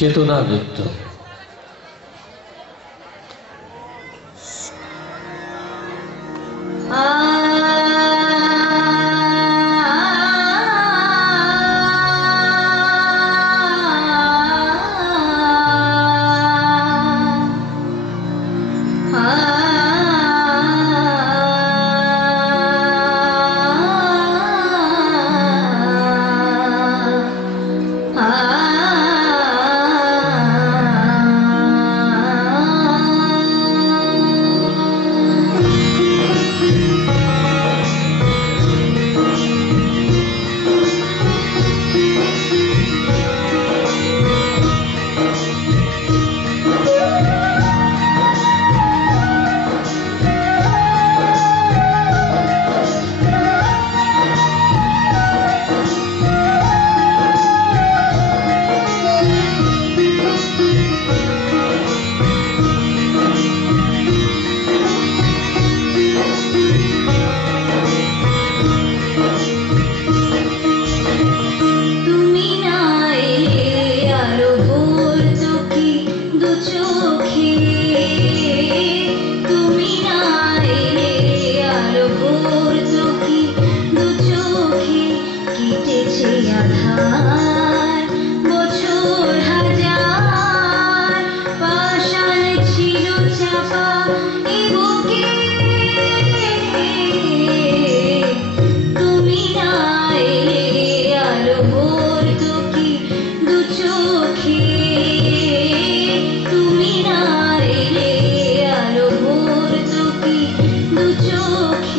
চেতনাযুক্ত।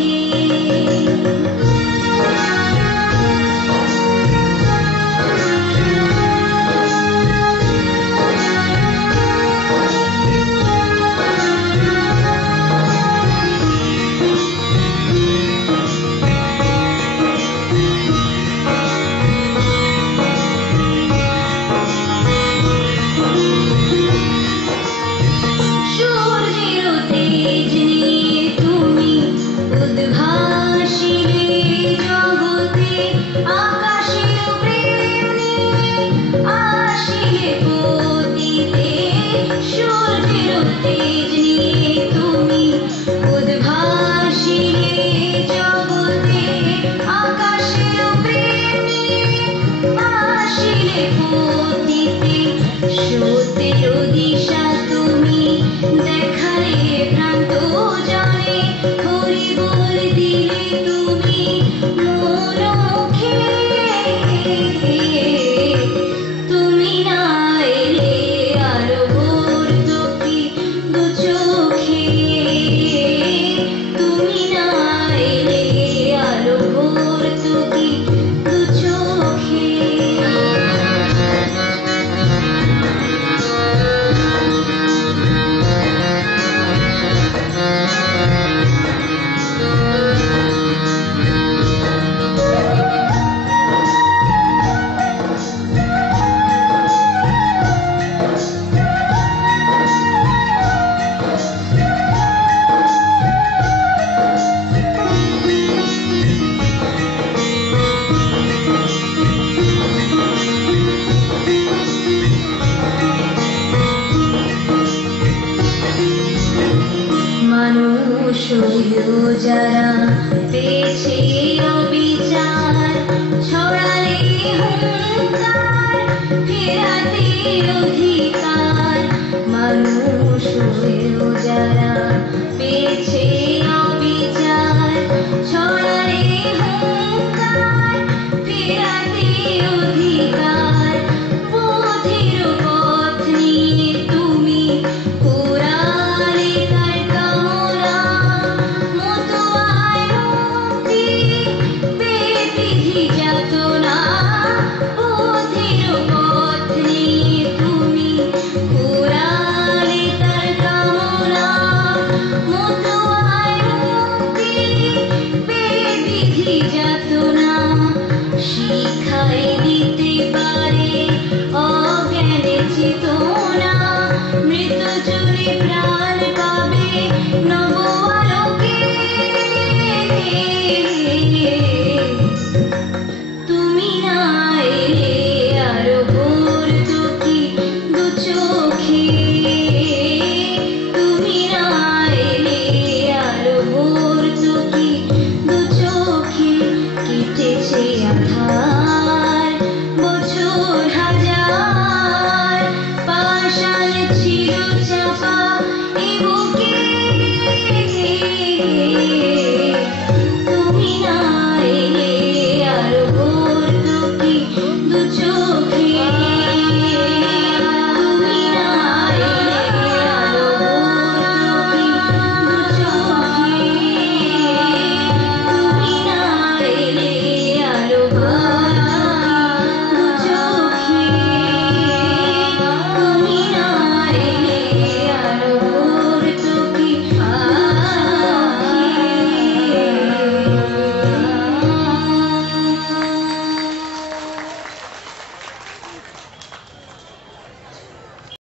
You. Jaya